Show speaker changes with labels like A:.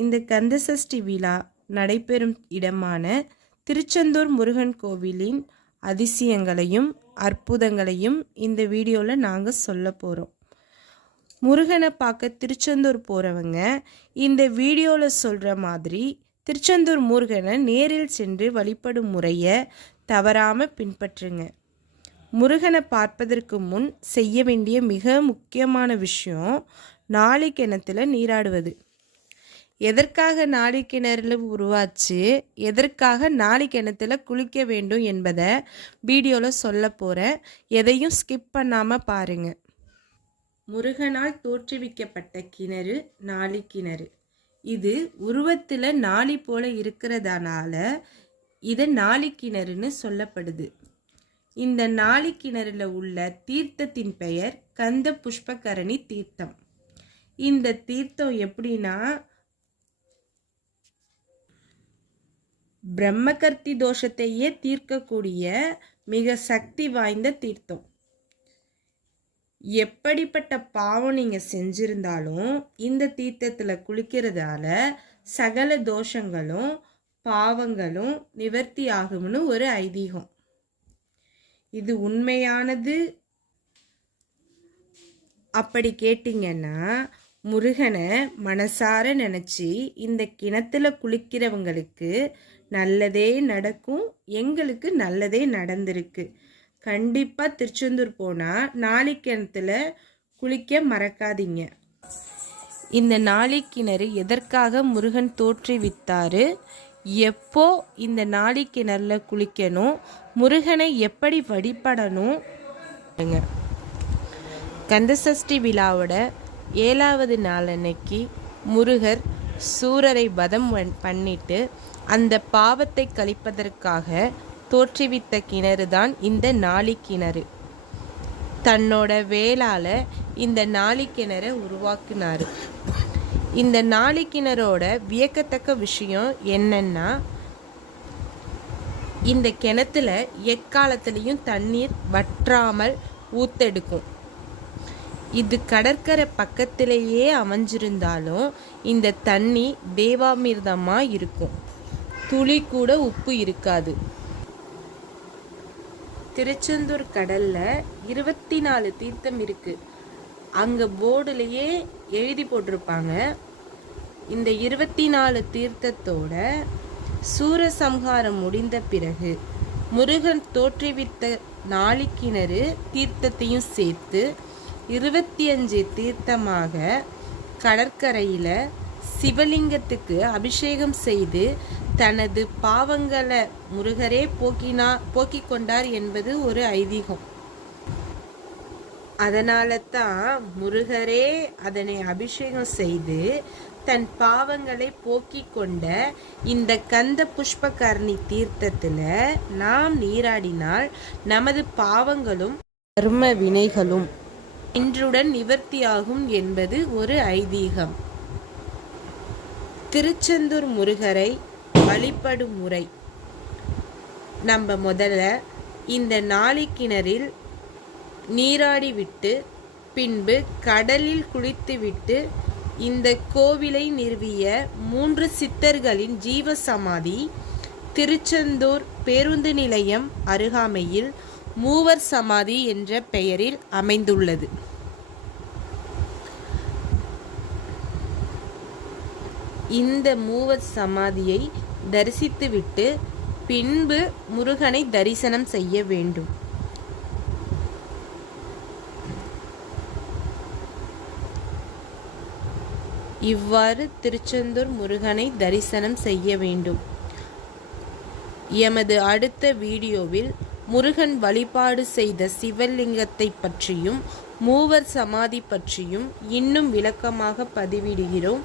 A: இந்த கந்தசஷ்டி விழா நடைபெறும் இடமான திருச்செந்தூர் முருகன் கோவிலின் அதிசயங்களையும் அற்புதங்களையும் இந்த வீடியோவில் நாங்கள் சொல்ல போகிறோம் முருகனை பார்க்க திருச்செந்தூர் போகிறவங்க இந்த வீடியோவில் சொல்கிற மாதிரி திருச்செந்தூர் முருகனை நேரில் சென்று வழிபடும் முறையை தவறாமல் பின்பற்றுங்க. முருகனை பார்ப்பதற்கு முன் செய்ய வேண்டிய மிக முக்கியமான விஷயம் நாளை கிணத்துல நீராடுவது. எதற்காக நாளி கிணறுல உருவாச்சு? எதற்காக நாளி கிணத்துல குளிக்க வேண்டும் என்பதை வீடியோவில் சொல்ல போகிறேன் எதையும் ஸ்கிப் பண்ணாமல் பாருங்கள் முருகனால் தோற்றுவிக்கப்பட்ட கிணறு நாளி கிணறு. இது உருவத்தில் நாளி போல இருக்கிறதுனால இதை நாளி கிணறுன்னு சொல்லப்படுது. இந்த நாளி கிணறுல உள்ள தீர்த்தத்தின் பெயர் கந்த புஷ்பகரணி தீர்த்தம். இந்த தீர்த்தம் எப்படின்னா பிரம்மகர்த்தி தோஷத்தையே தீர்க்கக்கூடிய மிக சக்தி வாய்ந்த தீர்த்தம். எப்படிப்பட்ட பாவம் நீங்கள் செஞ்சிருந்தாலும் இந்த தீர்த்தத்தில் குளிக்கிறதால சகல தோஷங்களும் பாவங்களும் நிவர்த்தி ஆகும்னு ஒரு ஐதீகம். இது உண்மையானது? அப்படி கேட்டிங்கன்னா முருகனை மனசார நினச்சி இந்த கிணத்துல குளிக்கிறவங்களுக்கு நல்லதே நடக்கும் எங்களுக்கு நல்லதே நடந்திருக்கு. கண்டிப்பாக திருச்செந்தூர் போனால் நாளை கிணத்துல குளிக்க மறக்காதீங்க. இந்த நாளை கிணறு எதற்காக முருகன் தோற்றுவித்தாரு எப்போ இந்த நாளை கிணறுல குளிக்கணும்? முருகனை எப்படி வழிபடணும்? கந்தசஷ்டி விழாவோட ஏழாவது நாள் அன்னைக்கு முருகர் சூரரை வதம் பண்ணிட்டு அந்த பாவத்தை கழிப்பதற்காக தோற்றுவித்த கிணறு தான் இந்த நாளி கிணறு தன்னோட வேளால இந்த நாளி கிணறை உருவாக்குனாரு. இந்த நாளி கிணறோட வியக்கத்தக்க விஷயம் என்னன்னா இந்த கிணத்துல எக்காலத்துலேயும் தண்ணீர் வற்றாமல் ஊத்தெடுக்கும். இது கடற்கரை பக்கத்திலேயே அமைஞ்சிருந்தாலும் இந்த தண்ணி தேவாமிர்தமாக இருக்கும். துளி கூட உப்பு இருக்காது. திருச்செந்தூர் கடல்ல இருபத்தி நாலு தீர்த்தம் இருக்கு. அங்க போர்டுலயே எழுதி போட்டிருப்பாங்க. இந்த இருபத்தி நாலு தீர்த்தத்தோட சூரசம்ஹாரம் முடிந்த பிறகு முருகன் தோற்றுவித்த நாளிக்கிணறு தீர்த்தத்தையும் சேர்த்து இருபத்தி அஞ்சு தீர்த்தமாக கடற்கரையில் சிவலிங்கத்துக்கு அபிஷேகம் செய்து தனது பாவங்களை முருகரே போக்கினா போக்கிக் கொண்டார் என்பது ஒரு ஐதீகம். அதனால தான் முருகரே அதனை அபிஷேகம் செய்து தன் பாவங்களை போக்கிக் கொண்ட இந்த கந்த புஷ்பகர்ணி தீர்த்தத்தில் நாம் நீராடினால் நமது பாவங்களும் கர்ம வினைகளும் இன்றுடன் நிவர்த்தியாகும் என்பது ஒரு ஐதீகம். திருச்செந்தூர் முருகரை வழிபடும் முறை. நம்ம முதல்ல இந்த நாளிக்கிணறில் நீராடிவிட்டு பின்பு கடலில் குளித்துவிட்டு இந்த கோவிலை நிறுவிய மூன்று சித்தர்களின் ஜீவ சமாதி திருச்செந்தூர் பேருந்து நிலையம் அருகாமையில் மூவர் சமாதி என்ற பெயரில் அமைந்துள்ளது. இந்த மூவர் சமாதியை தரிசித்துவிட்டு பின்பு முருகனை தரிசனம் செய்ய வேண்டும். இவ்வாறு திருச்செந்தூர் முருகனை தரிசனம் செய்ய வேண்டும். எமது அடுத்த வீடியோவில் முருகன் வழிபாடு செய்த சிவலிங்கத்தை பற்றியும் மூவர் சமாதி பற்றியும் இன்னும் விளக்கமாக பதிவிடுகிறோம்.